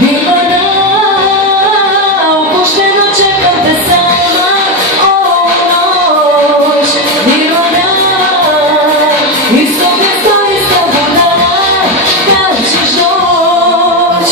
Nirvana, opušteno čekam te sama ovu noć. Nirvana, isto mjesto, ista voda, kad ćeš doć?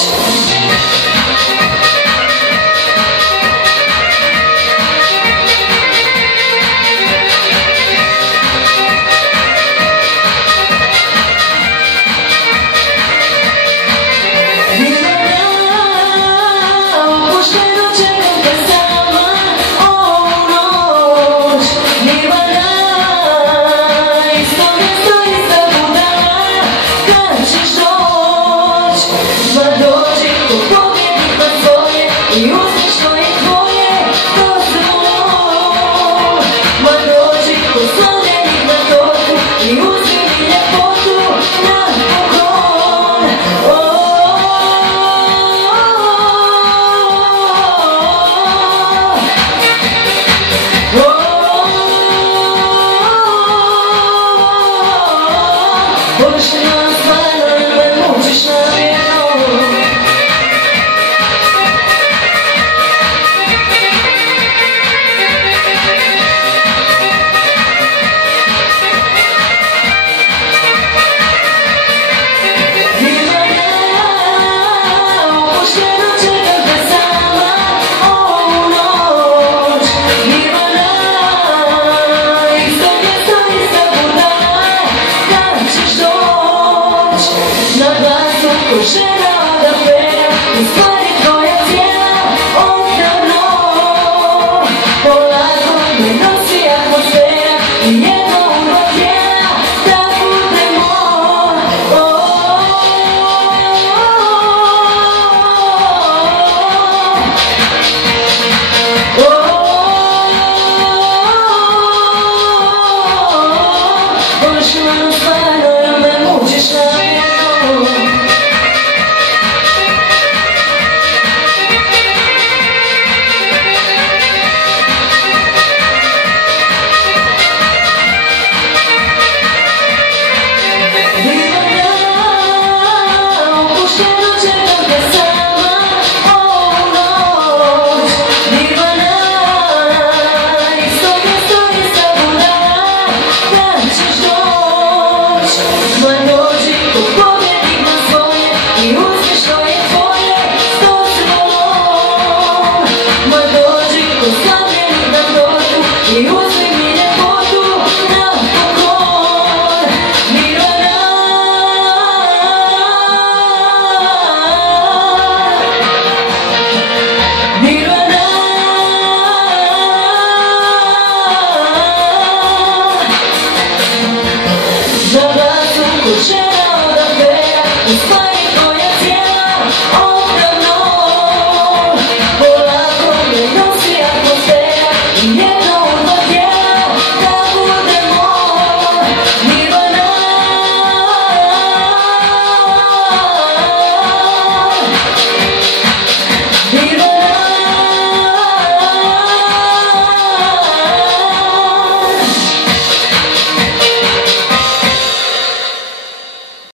I uzmi što je tvoje, to samo. Ma dođi ko slavljenik na tortu i uzmi mi ljepotu na poklon. Površina stvarno jer me mučiš namjerno. Na glasu ko žena od afera, u stvari tvoja cijela odavno. Polako me nosi atmosfera i jedno u dva tijela da budemo. Površinu stvarno jer me mučiš namjerno. I uzmi mi ljepotu na poklon. Nirvana, Nirvana, na glasu ko žena od afera,